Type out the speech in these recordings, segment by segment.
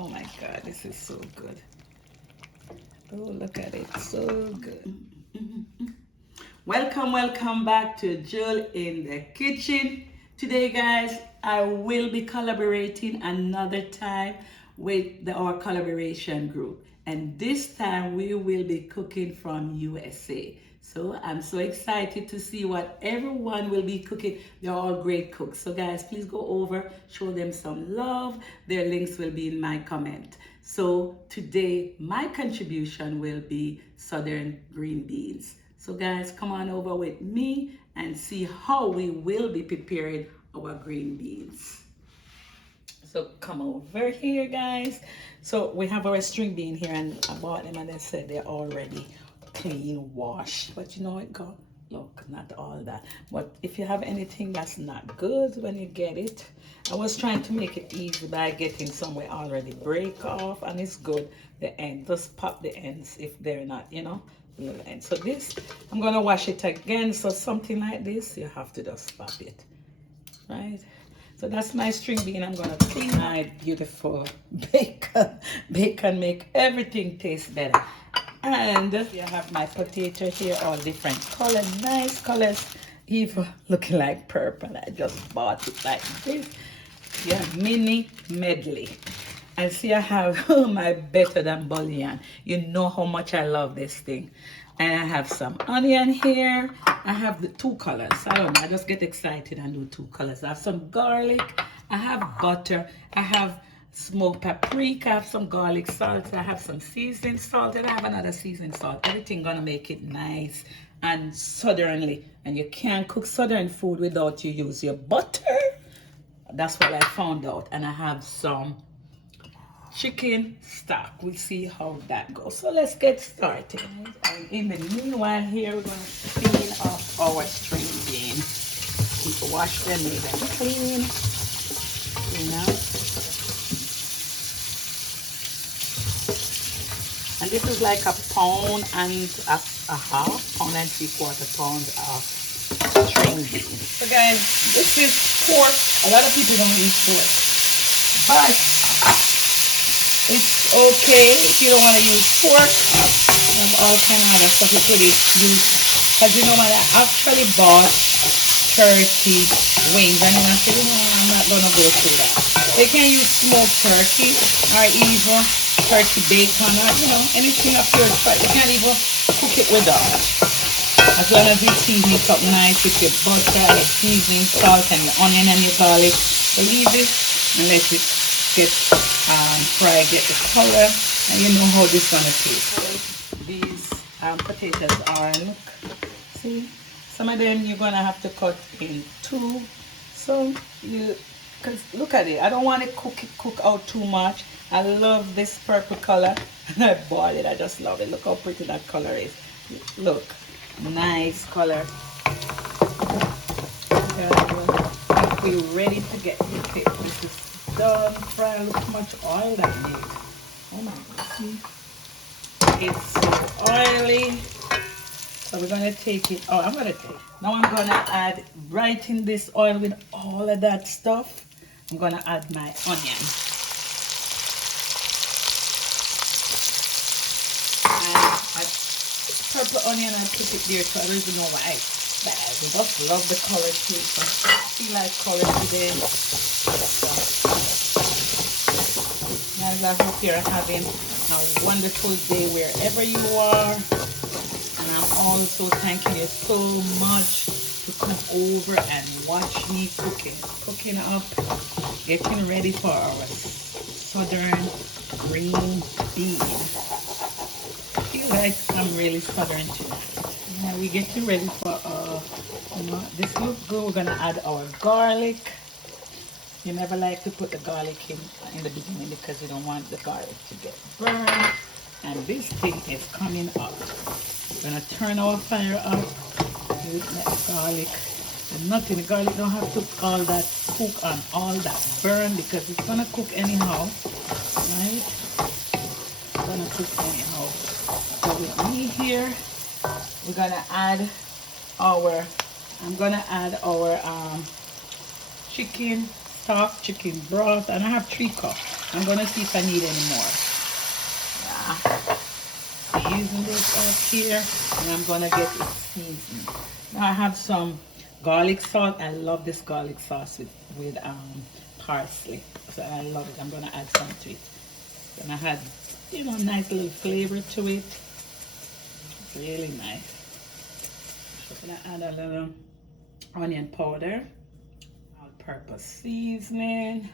Oh my God, this is so good. Oh, look at it, so good. Welcome back to Jewel in the Kitchen. Today, guys, I will be collaborating another time with our collaboration group. And this time we will be cooking from USA. So I'm so excited to see what everyone will be cooking. They're all great cooks. So guys, please go over, show them some love. Their links will be in my comment. So today, my contribution will be southern green beans. So guys, come on over with me and see how we will be preparing our green beans. So come over here, guys. So we have our string bean here, and I bought them and they said they're already clean washed. But you know it got, look, not all that. But if you have anything that's not good when you get it, I was trying to make it easy by getting somewhere already break off, and it's good. The end, just pop the ends if they're not, you know, little ends. So this, I'm gonna wash it again. So something like this, you have to just pop it, right? So that's my string bean. I'm gonna clean my beautiful bacon. Bacon make everything taste better. And you have my potato here, all different colors, nice colors, even looking like purple. I just bought it like this. Yeah, mini medley. And see, I have my better than bouillon. You know how much I love this thing. And I have some onion here. I have the two colors. I don't know, I just get excited and do two colors. I have some garlic. I have butter. I have smoked paprika. I have some garlic salt. I have some seasoned salt. And I have another seasoned salt. Everything gonna make it nice and southernly. And you can't cook southern food without you use your butter. That's what I found out. And I have some chicken stock. We'll see how that goes. So let's get started. And in the meanwhile here, we're going to clean off our string bean. Wash them, make them clean. You know. And this is like a pound and a half, pound and 3/4 pounds of string bean. So guys, this is pork. A lot of people don't eat pork, but it's okay if you don't want to use pork. All kind of other stuff you could use. Because you know what, I actually bought turkey wings, and then I said, you know, I'm not gonna go through that. They can use smoked turkey or even turkey bacon or you know anything up your choice. You can even cook it without. As long as you season it up nice with your butter and your seasoning salt and your onion and your garlic. So leave it and let it get fried, get the color, and you know how this gonna taste. These potatoes are, look, see, some of them you're gonna have to cut in two. So you, cause look at it, I don't want to cook out too much. I love this purple color, and I bought it. I just love it. Look how pretty that color is. Look, nice color. We're ready to get it. This is done fried. Look how much oil that made. Oh my God. It's so oily. So we're gonna take it. Oh, I'm gonna take. Now I'm gonna add right in this oil with all of that stuff. I'm gonna add my onion. And purple onion, I put it there so I don't know why. But I just love the color too. So I feel like color today. Guys, I hope you're having a wonderful day wherever you are. And I'm also thanking you so much to come over and watch me cooking up, getting ready for our southern green bean. I feel like I'm really southern tonight. Now we're getting ready for this looks good. We're gonna add our garlic. You never like to put the garlic in the beginning because you don't want the garlic to get burned. And this thing is coming up. We're gonna turn our fire up with that garlic. And nothing, the garlic don't have to all that cook and all that burn because it's gonna cook anyhow, right? It's gonna cook anyhow. So with me here, we're gonna add our, I'm gonna add our chicken stock, chicken broth, and I have 3 cups. I'm gonna see if I need any more. Yeah. Season this up here, and I'm gonna get it seasoned. Now I have some garlic salt. I love this garlic sauce with parsley. So I love it. I'm gonna add some to it. And I had, you know, nice little flavor to it. Really nice. So I'm gonna add a little onion powder, all-purpose seasoning.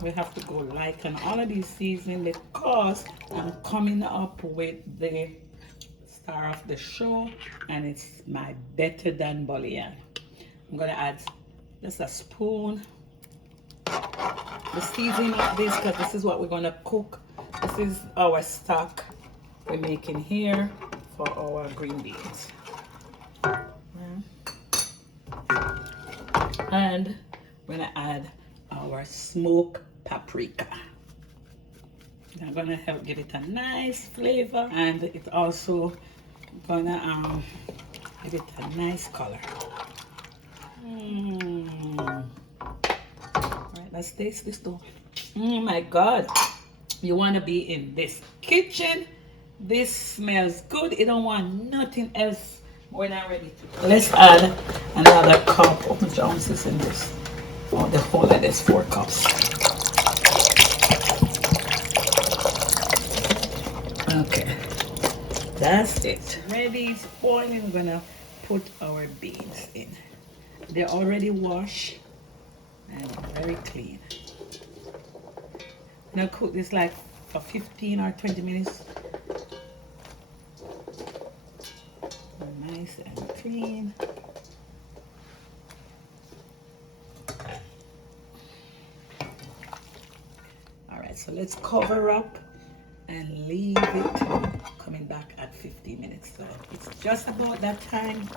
We have to go light on all of these seasoning because I'm coming up with the star of the show, and it's my better than bouillon. I'm gonna add just a spoon. The seasoning of this, because this is what we're gonna cook. This is our stock we're making here for our green beans. And we're gonna add our smoked paprika. I'm gonna help give it a nice flavor, and it's also gonna give it a nice color. Alright, let's taste this though. Oh my God, you want to be in this kitchen. This smells good. You don't want nothing else when I'm ready to. Let's add another cup. How much ounces in this? Oh, the whole of this 4 cups. Okay, that's it. Ready, it's boiling. We're gonna put our beans in. They're already washed and very clean. Now cook this like for 15 or 20 minutes. Nice and clean. Alright, so let's cover up and leave it coming back at 15 minutes. So it's just about that time,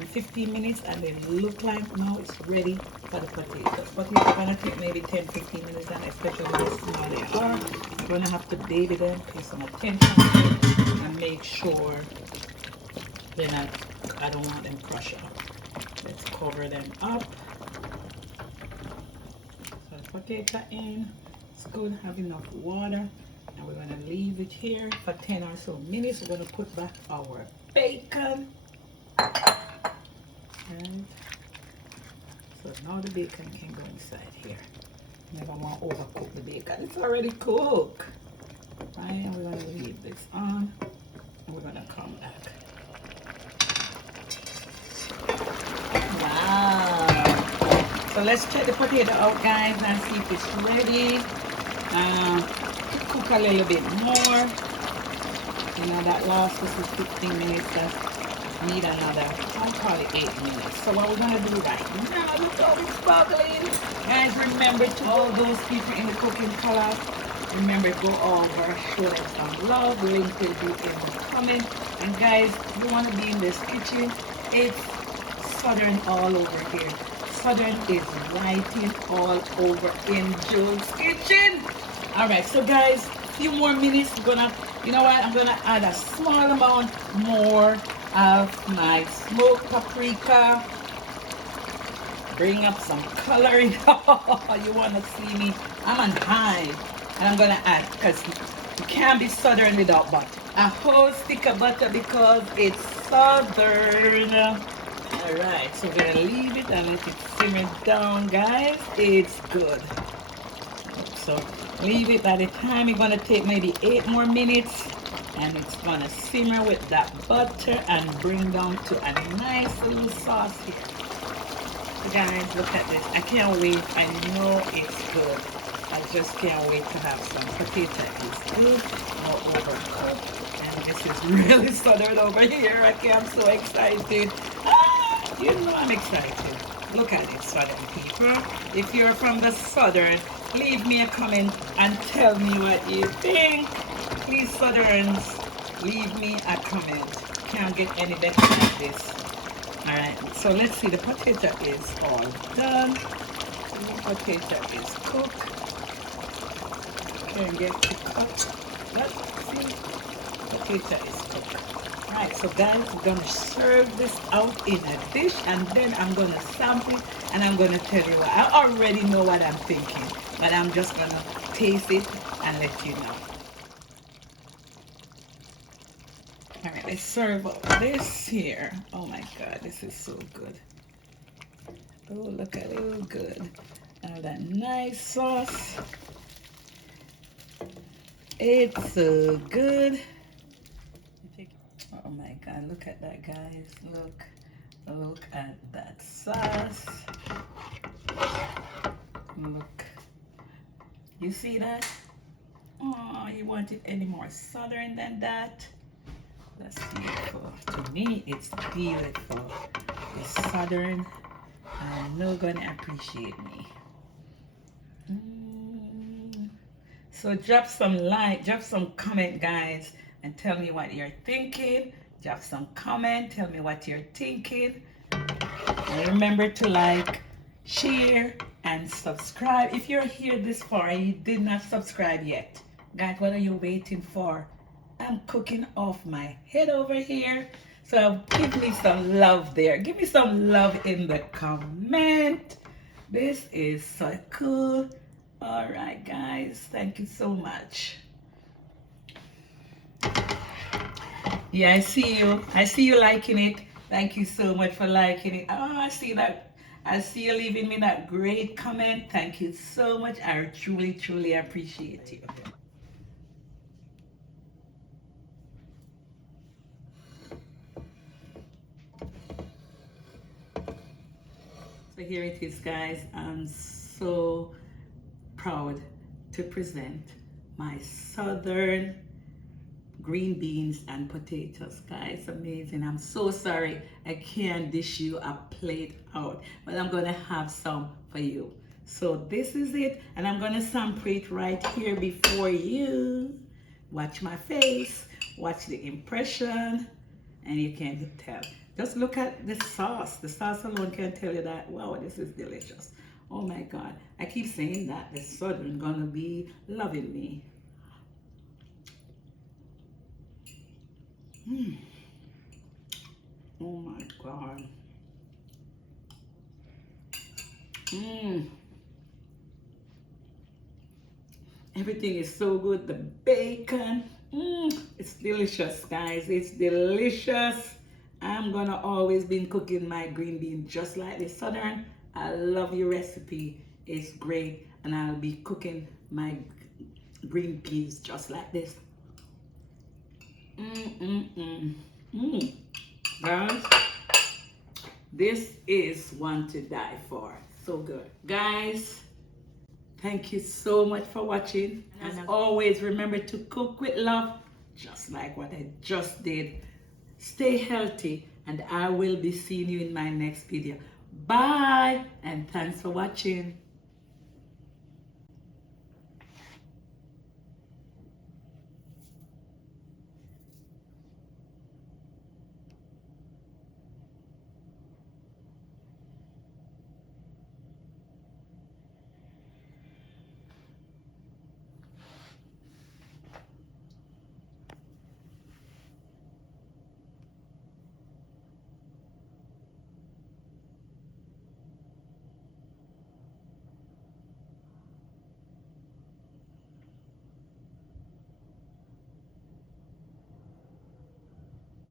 15 minutes, and they look like now it's ready for the potatoes. Potatoes are gonna take maybe 10-15 minutes, and especially how small they are, you're gonna have to baby them, pay some attention to them, and make sure they're not, I don't want them crushed up. Let's cover them up. So the potato in, it's good, have enough water. And we're going to leave it here for 10 or so minutes. We're going to put back our bacon. And so now the bacon can go inside here. Never want to overcook the bacon. It's already cooked. Right, and we're going to leave this on. And we're going to come back. Wow. So let's check the potato out, guys, and see if it's ready. Cook a little bit more. You know, that last, this is 15 minutes. That need another, I'll call it 8 minutes. So what we're gonna do right now, look how it's bubbling. Guys, remember to all those people in the cooking class, remember go over, show them some love. Link will be in the comment. And guys, you wanna be in this kitchen, it's Southern all over here. Southern is writing all over in Joe's kitchen. Alright, so guys, a few more minutes. We're gonna, you know what, I'm gonna add a small amount more of my smoked paprika. Bring up some coloring. You wanna see me? I'm on high. And I'm gonna add, because you can't be Southern without butter. A whole stick of butter because it's Southern. Alright, so we're gonna leave it and let it simmer down, guys. It's good. So leave it. By the time it's gonna take maybe 8 more minutes, and it's gonna simmer with that butter and bring down to a nice little sauce here. So guys, look at this. I can't wait. I know it's good. I just can't wait to have some. Potato is good, not overcooked, and this is really Southern over here. I'm so excited. You know I'm excited. Look at it, Southern people. If you're from the Southern, leave me a comment and tell me what you think. Please, Southerns, leave me a comment. Can't get any better than this. Alright, so let's see. The potato is all done. The potato is cooked. Can't get to cut. Let's see. Potato is cooked. Alright, so guys, we're gonna serve this out in a dish, and then I'm gonna sample it and I'm gonna tell you what. I already know what I'm thinking, but I'm just gonna taste it and let you know. All right, let's serve up this here. Oh my God, this is so good. Oh, look at it, oh good. All that nice sauce. It's so good. Oh my God, look at that, guys. Look at that sauce. Look. You see that? Oh, you want it any more southern than that? That's beautiful. To me, it's beautiful. It's southern. I know gonna appreciate me. So drop some like, drop some comment, guys, and tell me what you're thinking. Drop some comment, tell me what you're thinking. And remember to like, share, and subscribe. If you're here this far and you did not subscribe yet, guys, what are you waiting for? I'm cooking off my head over here. So give me some love there. Give me some love in the comment. This is so cool. All right, guys, thank you so much. Yeah, I see you. I see you liking it. Thank you so much for liking it. Oh, I see that. I see you leaving me that great comment. Thank you so much. I truly, truly appreciate you. So here it is, guys. I'm so proud to present my southern green beans and potatoes, guys. Amazing. I'm so sorry I can't dish you a plate out, but I'm gonna have some for you. So this is it, and I'm gonna sample it right here before you. Watch my face, watch the impression, and you can tell. Just look at the sauce. The sauce alone can tell you that, wow, this is delicious. Oh my God, I keep saying that the southern gonna be loving me. Oh my God. Everything is so good. The bacon, it's delicious, guys. It's delicious. I'm gonna always be cooking my green beans just like the southern. I love your recipe. It's great, and I'll be cooking my green peas just like this. Guys, this is one to die for. So good. Guys, thank you so much for watching. As always, remember to cook with love, just like what I just did. Stay healthy, and I will be seeing you in my next video. Bye, and thanks for watching.